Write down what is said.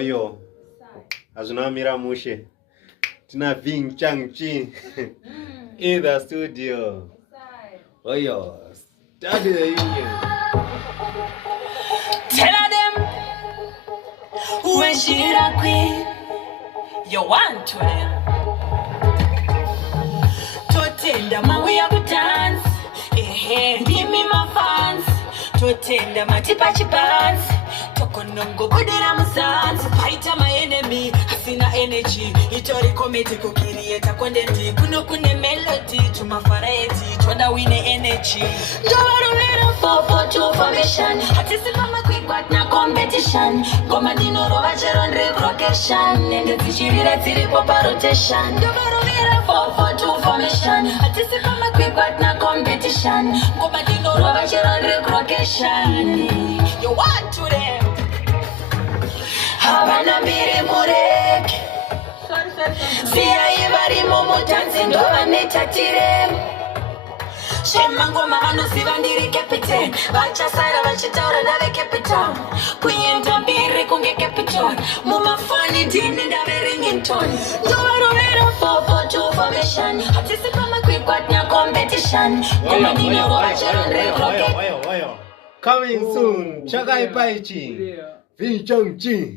Oyo azunamira mushe tina Ving Chang Chi in the studio. Oyo study the union. Tell them when she a queen, you want to them. To tell them we have to dance, give me my fans. To tell them I tip pants. Tokonongo kudera musanzu fighter my enemy hasina energy itori comedy kukirieta kwendenti kuno kune melody tumafaraeti twanda wine energy dobarumira 442 formation hatisipama quick na competition goma dinoro vachero reprocation nende zichirira dziripo rotation dobarumira 442 formation hatisipama quick na competition goma dinoro vachero reprocation you want to them Havana mire murek Siya ibari momo tanzi ndo vaneta tirem Shemango mahano sivandiri captain Vacha sara vachitaura dave capital Kuyenta mbiri kunge capital Muma phone dini dave ringington Ndovaro vera 442 formation Hatisipama quick na competition Kuma dino vachero Oyo. Coming soon. Chagai Paichi. Ving Chang Chi.